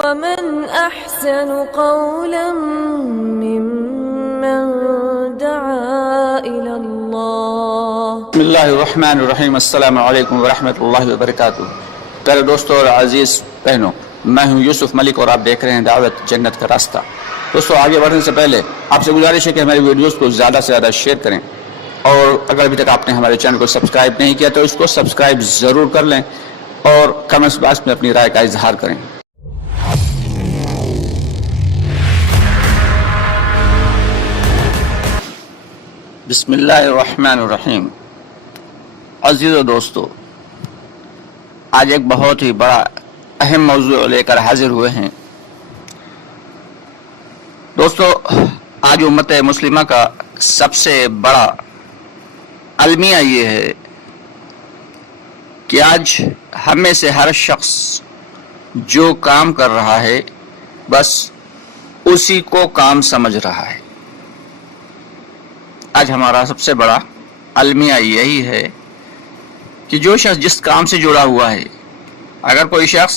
ومن أحسن قولا ممن دعا إلى الله. بسم اللہ الرحمن الرحیم. السلام علیکم ورحمۃ اللہ وبرکاتہ. پیارے دوستوں اور عزیز بہنوں، میں ہوں یوسف ملک اور آپ دیکھ رہے ہیں دعوت جنت کا راستہ. دوستوں، آگے بڑھنے سے پہلے آپ سے گزارش ہے کہ ہماری ویڈیوز کو زیادہ سے زیادہ شیئر کریں، اور اگر ابھی تک آپ نے ہمارے چینل کو سبسکرائب نہیں کیا تو اس کو سبسکرائب ضرور کر لیں اور کمنٹس باکس میں اپنی رائے کا اظہار کریں. بسم اللہ الرحمن الرحیم. عزیز و دوستو، آج ایک بہت ہی بڑا اہم موضوع لے کر حاضر ہوئے ہیں. دوستو، آج امت مسلمہ کا سب سے بڑا المیہ یہ ہے کہ آج ہم میں سے ہر شخص جو کام کر رہا ہے بس اسی کو کام سمجھ رہا ہے. آج ہمارا سب سے بڑا المیہ یہی ہے کہ جو شخص جس کام سے جڑا ہوا ہے، اگر کوئی شخص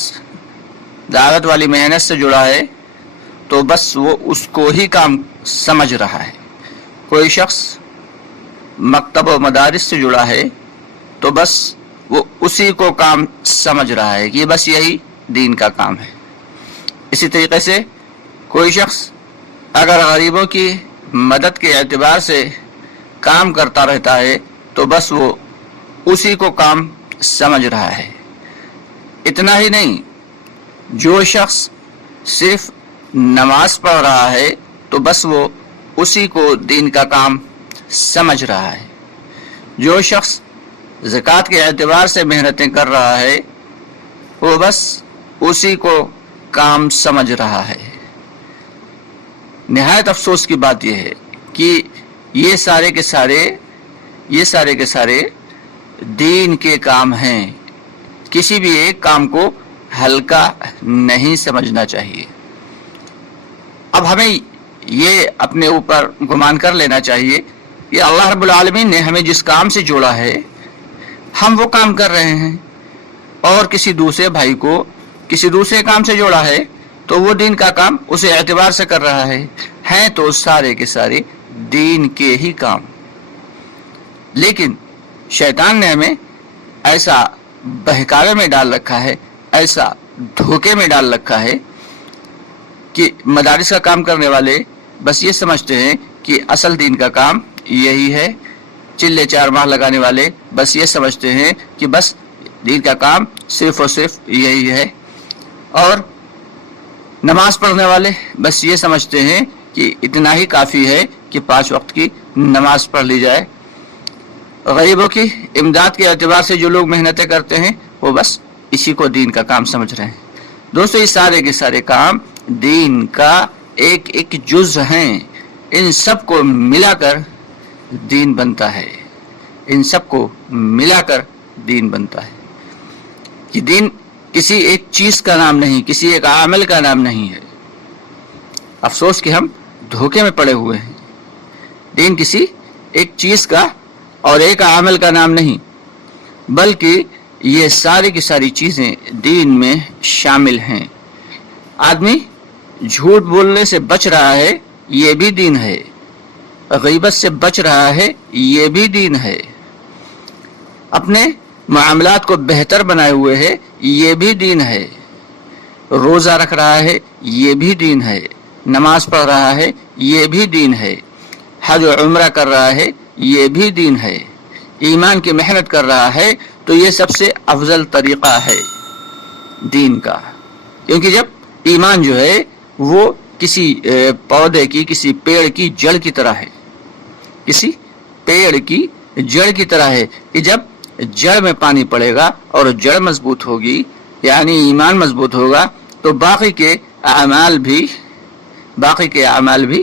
دعوت والی محنت سے جڑا ہے تو بس وہ اس کو ہی کام سمجھ رہا ہے. کوئی شخص مکتب و مدارس سے جڑا ہے تو بس وہ اسی کو کام سمجھ رہا ہے کہ بس یہی دین کا کام ہے. اسی طریقے سے کوئی شخص اگر غریبوں کی مدد کے اعتبار سے کام کرتا رہتا ہے تو بس وہ اسی کو کام سمجھ رہا ہے. اتنا ہی نہیں، جو شخص صرف نماز پڑھ رہا ہے تو بس وہ اسی کو دین کا کام سمجھ رہا ہے. جو شخص زکوٰۃ کے اعتبار سے محنتیں کر رہا ہے وہ بس اسی کو کام سمجھ رہا ہے. نہایت افسوس کی بات یہ ہے کہ یہ سارے کے سارے دین کے کام ہیں. کسی بھی ایک کام کو ہلکا نہیں سمجھنا چاہیے. اب ہمیں یہ اپنے اوپر گمان کر لینا چاہیے کہ اللہ رب العالمین نے ہمیں جس کام سے جوڑا ہے ہم وہ کام کر رہے ہیں، اور کسی دوسرے بھائی کو کسی دوسرے کام سے جوڑا ہے تو وہ دین کا کام اسے اعتبار سے کر رہا ہے. ہیں تو سارے کے سارے دین کے ہی کام. لیکن شیطان نے ہمیں ایسا بہکاوے میں ڈال رکھا ہے، ایسا دھوکے میں ڈال رکھا ہے کہ مدارس کا کام کرنے والے بس یہ سمجھتے ہیں کہ اصل دین کا کام یہی ہے. چلے 4 ماہ لگانے والے بس یہ سمجھتے ہیں کہ بس دین کا کام صرف اور صرف یہی ہے. اور نماز پڑھنے والے بس یہ سمجھتے ہیں کہ اتنا ہی کافی ہے کہ 5 وقت کی نماز پڑھ لی جائے. غریبوں کی امداد کے اعتبار سے جو لوگ محنتیں کرتے ہیں وہ بس اسی کو دین کا کام سمجھ رہے ہیں. دوستو، یہ سارے کے سارے کام دین کا ایک ایک جز ہیں. ان سب کو ملا کر دین بنتا ہے. ان سب کو ملا کر دین بنتا ہے. کہ دین کسی ایک چیز کا نام نہیں، کسی ایک عمل کا نام نہیں ہے. افسوس کہ ہم دھوکے میں پڑے ہوئے ہیں. دین کسی ایک چیز کا اور ایک عمل کا نام نہیں، بلکہ یہ ساری کی ساری چیزیں دین میں شامل ہیں. آدمی جھوٹ بولنے سے بچ رہا ہے، یہ بھی دین ہے. غیبت سے بچ رہا ہے، یہ بھی دین ہے. اپنے معاملات کو بہتر بنائے ہوئے ہے، یہ بھی دین ہے. روزہ رکھ رہا ہے، یہ بھی دین ہے. نماز پڑھ رہا ہے، یہ بھی دین ہے. حج و عمرہ کر رہا ہے، یہ بھی دین ہے. ایمان کی محنت کر رہا ہے تو یہ سب سے افضل طریقہ ہے دین کا. کیونکہ جب ایمان جو ہے وہ کسی پودے کی، کسی پیڑ کی جڑ کی طرح ہے. کسی پیڑ کی جڑ کی طرح ہے کہ جب جڑ میں پانی پڑے گا اور جڑ مضبوط ہوگی، یعنی ایمان مضبوط ہوگا، تو باقی کے اعمال بھی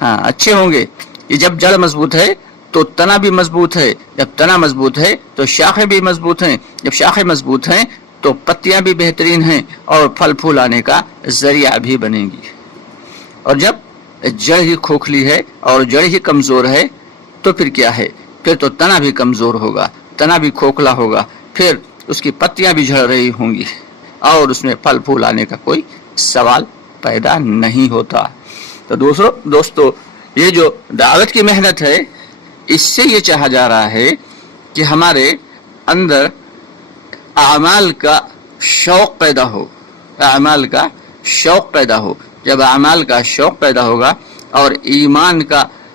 اچھے ہوں گے. کہ جب جڑ مضبوط ہے تو تنا بھی مضبوط ہے، جب تنا مضبوط ہے تو شاخیں بھی مضبوط ہیں، جب شاخیں مضبوط ہیں تو پتیاں بھی بہترین ہیں اور پھل پھول آنے کا ذریعہ بھی بنے گی. اور جب جڑ ہی کھوکھلی ہے اور جڑ ہی کمزور ہے تو پھر کیا ہے؟ پھر تو تنا بھی کمزور ہوگا، تنا بھی کھوکھلا ہوگا، پھر اس کی پتیاں بھی جھڑ رہی ہوں گی اور اس میں پھل پھول آنے کا کوئی سوال پیدا نہیں ہوتا۔ تو دوستو یہ جو دعوت کی محنت ہے، اس سے یہ چاہا جا رہا ہے کہ ہمارے اندر اعمال کا شوق پیدا ہو، اعمال کا شوق پیدا ہو۔ جب اعمال کا شوق پیدا ہوگا اور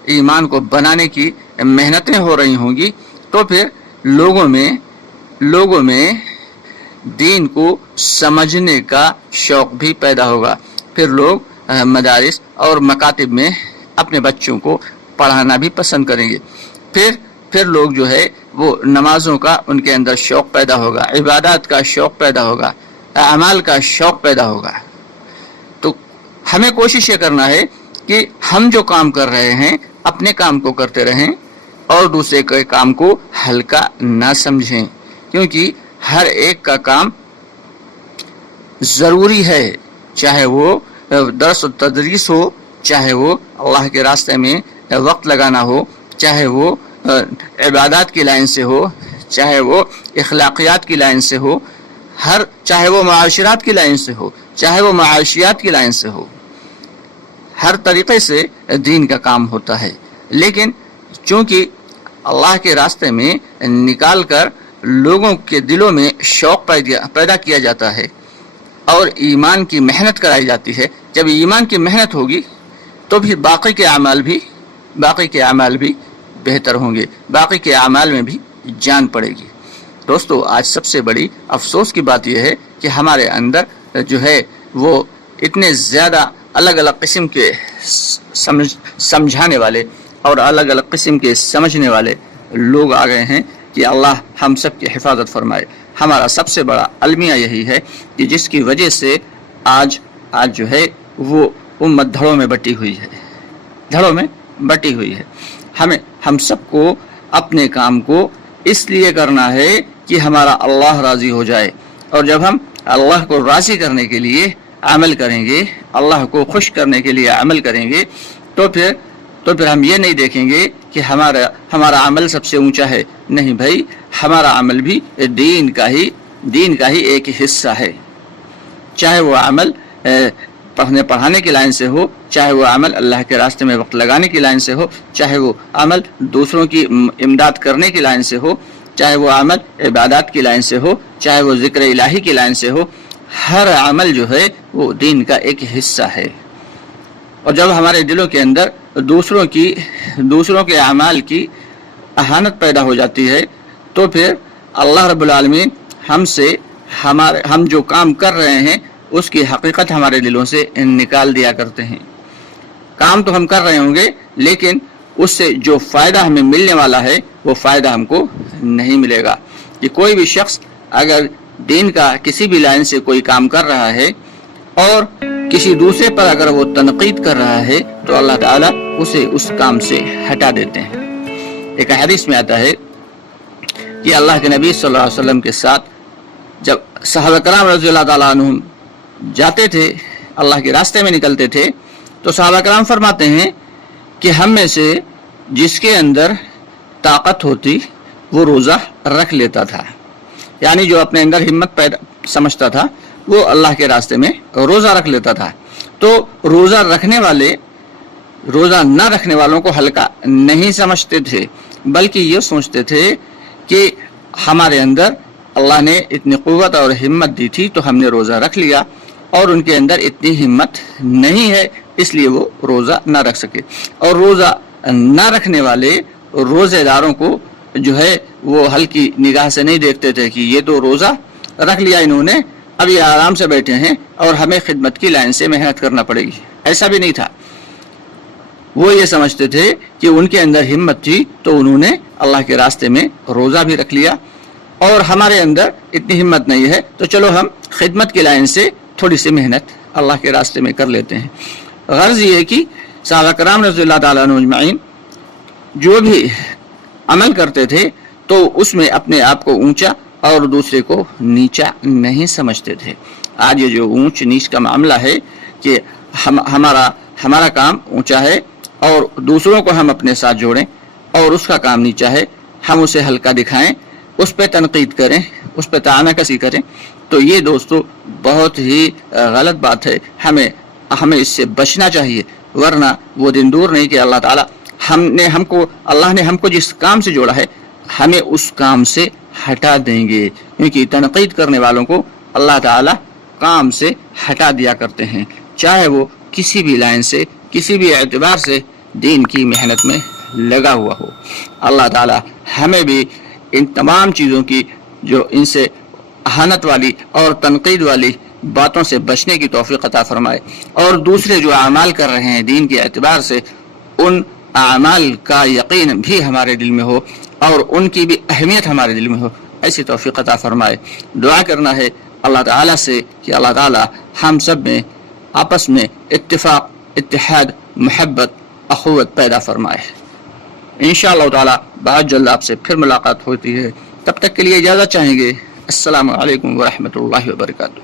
ایمان کو بنانے کی محنتیں ہو رہی ہوں گی، تو پھر لوگوں میں دین کو سمجھنے کا شوق بھی پیدا ہوگا۔ پھر لوگ مدارس اور مکاتب میں اپنے بچوں کو پڑھانا بھی پسند کریں گے۔ پھر لوگ جو ہے وہ نمازوں کا ان کے اندر شوق پیدا ہوگا، عبادات کا شوق پیدا ہوگا، اعمال کا شوق پیدا ہوگا۔ تو ہمیں کوشش یہ کرنا ہے کہ ہم جو کام کر رہے ہیں اپنے کام کو کرتے رہیں اور دوسرے کے کام کو ہلکا نہ سمجھیں، کیونکہ ہر ایک کا کام ضروری ہے، چاہے وہ درس و تدریس ہو، چاہے وہ اللہ کے راستے میں وقت لگانا ہو، چاہے وہ عبادات کی لائن سے ہو، چاہے وہ اخلاقیات کی لائن سے ہو، چاہے وہ معاشرات کی لائن سے ہو، چاہے وہ معاشیات کی لائن سے ہو، ہر طریقے سے دین کا کام ہوتا ہے۔ لیکن چونکہ اللہ کے راستے میں نکال کر لوگوں کے دلوں میں شوق پیدا کیا جاتا ہے اور ایمان کی محنت کرائی جاتی ہے، جب ایمان کی محنت ہوگی تو بھی باقی کے اعمال بھی بہتر ہوں گے، باقی کے اعمال میں بھی جان پڑے گی۔ دوستو آج سب سے بڑی افسوس کی بات یہ ہے کہ ہمارے اندر جو ہے وہ اتنے زیادہ الگ الگ قسم کے سمجھانے والے اور الگ الگ قسم کے سمجھنے والے لوگ آ گئے ہیں کہ اللہ ہم سب کی حفاظت فرمائے۔ ہمارا سب سے بڑا المیہ یہی ہے کہ جس کی وجہ سے آج جو ہے وہ امت دھڑوں میں بٹی ہوئی ہے۔ ہم سب کو اپنے کام کو اس لیے کرنا ہے کہ ہمارا اللہ راضی ہو جائے، اور جب ہم اللہ کو راضی کرنے کے لیے عمل کریں گے، اللہ کو خوش کرنے کے لیے عمل کریں گے، تو پھر ہم یہ نہیں دیکھیں گے کہ ہمارا عمل سب سے اونچا ہے۔ نہیں بھائی، ہمارا عمل بھی دین کا ہی ایک حصہ ہے، چاہے وہ عمل پڑھانے کی لائن سے ہو، چاہے وہ عمل اللہ کے راستے میں وقت لگانے کی لائن سے ہو، چاہے وہ عمل دوسروں کی امداد کرنے کی لائن سے ہو، چاہے وہ عمل عبادات کی لائن سے ہو، چاہے وہ ذکر الہی کی لائن سے ہو، ہر عمل جو ہے وہ دین کا ایک حصہ ہے۔ اور جب ہمارے دلوں کے اندر دوسروں کے اعمال کی اہانت پیدا ہو جاتی ہے، تو پھر اللہ رب العالمین ہم جو کام کر رہے ہیں اس کی حقیقت ہمارے دلوں سے نکال دیا کرتے ہیں۔ کام تو ہم کر رہے ہوں گے، لیکن اس سے جو فائدہ ہمیں ملنے والا ہے وہ فائدہ ہم کو نہیں ملے گا۔ کہ کوئی بھی شخص اگر دین کا کسی بھی لائن سے کوئی کام کر رہا ہے اور کسی دوسرے پر اگر وہ تنقید کر رہا ہے تو اللہ تعالیٰ اسے اس کام سے ہٹا دیتے ہیں۔ ایک حدیث میں آتا ہے کہ اللہ کے نبی صلی اللہ علیہ وسلم کے ساتھ جب صحابہ کرام رضی اللہ تعالیٰ عنہم جاتے تھے، اللہ کے راستے میں نکلتے تھے، تو صحابہ کرام فرماتے ہیں کہ ہم میں سے جس کے اندر طاقت ہوتی وہ روزہ رکھ لیتا تھا، یعنی جو اپنے اندر ہمت پیدا سمجھتا تھا وہ اللہ کے راستے میں روزہ رکھ لیتا تھا۔ تو روزہ نہ رکھنے والوں کو ہلکا نہیں سمجھتے تھے، بلکہ یہ سوچتے تھے کہ ہمارے اندر اللہ نے اتنی قوت اور ہمت دی تھی تو ہم نے روزہ رکھ لیا، اور ان کے اندر اتنی ہمت نہیں ہے اس لیے وہ روزہ نہ رکھ سکے۔ اور روزہ نہ رکھنے والے روزے داروں کو جو ہے وہ ہلکی نگاہ سے نہیں دیکھتے تھے کہ یہ تو روزہ رکھ لیا انہوں نے، اب یہ آرام سے بیٹھے ہیں اور ہمیں خدمت کی لائن سے محنت کرنا پڑے گی۔ ایسا بھی نہیں تھا، وہ یہ سمجھتے تھے کہ ان کے اندر ہمت تھی تو انہوں نے اللہ کے راستے میں روزہ بھی رکھ لیا، اور ہمارے اندر اتنی ہمت نہیں ہے تو چلو ہم خدمت کی لائن سے تھوڑی سی محنت اللہ کے راستے میں کر لیتے ہیں۔ غرض یہ ہے کہ صحابہ کرام رضی اللہ تعالیٰ عنہ اجمعین جو بھی عمل کرتے تھے تو اس میں اپنے آپ کو اونچا اور دوسرے کو نیچا نہیں سمجھتے تھے۔ آج یہ جو اونچ نیچ کا معاملہ ہے کہ ہمارا کام اونچا ہے اور دوسروں کو ہم اپنے ساتھ جوڑیں، اور اس کا کام نیچا ہے، ہم اسے ہلکا دکھائیں، اس پہ تنقید کریں، اس پہ طعنہ کسی کریں، تو یہ دوستو بہت ہی غلط بات ہے، ہمیں اس سے بچنا چاہیے، ورنہ وہ دن دور نہیں کہ اللہ تعالی اللہ نے ہم کو جس کام سے جوڑا ہے ہمیں اس کام سے ہٹا دیں گے، کیونکہ تنقید کرنے والوں کو اللہ تعالی کام سے ہٹا دیا کرتے ہیں، چاہے وہ کسی بھی لائن سے، کسی بھی اعتبار سے دین کی محنت میں لگا ہوا ہو۔ اللہ تعالی ہمیں بھی ان تمام چیزوں کی جو ان سے اہانت والی اور تنقید والی باتوں سے بچنے کی توفیق عطا فرمائے، اور دوسرے جو اعمال کر رہے ہیں دین کے اعتبار سے ان اعمال کا یقین بھی ہمارے دل میں ہو اور ان کی بھی اہمیت ہمارے دل میں ہو، ایسی توفیق عطا فرمائے۔ دعا کرنا ہے اللہ تعالیٰ سے کہ اللہ تعالیٰ ہم سب میں آپس میں اتفاق، اتحاد، محبت، اخوت پیدا فرمائے۔ انشاءاللہ تعالیٰ بہت جلد آپ سے پھر ملاقات ہوتی ہے، تب تک کے لیے اجازت چاہیں گے۔ السلام علیکم ورحمۃ اللہ وبرکاتہ۔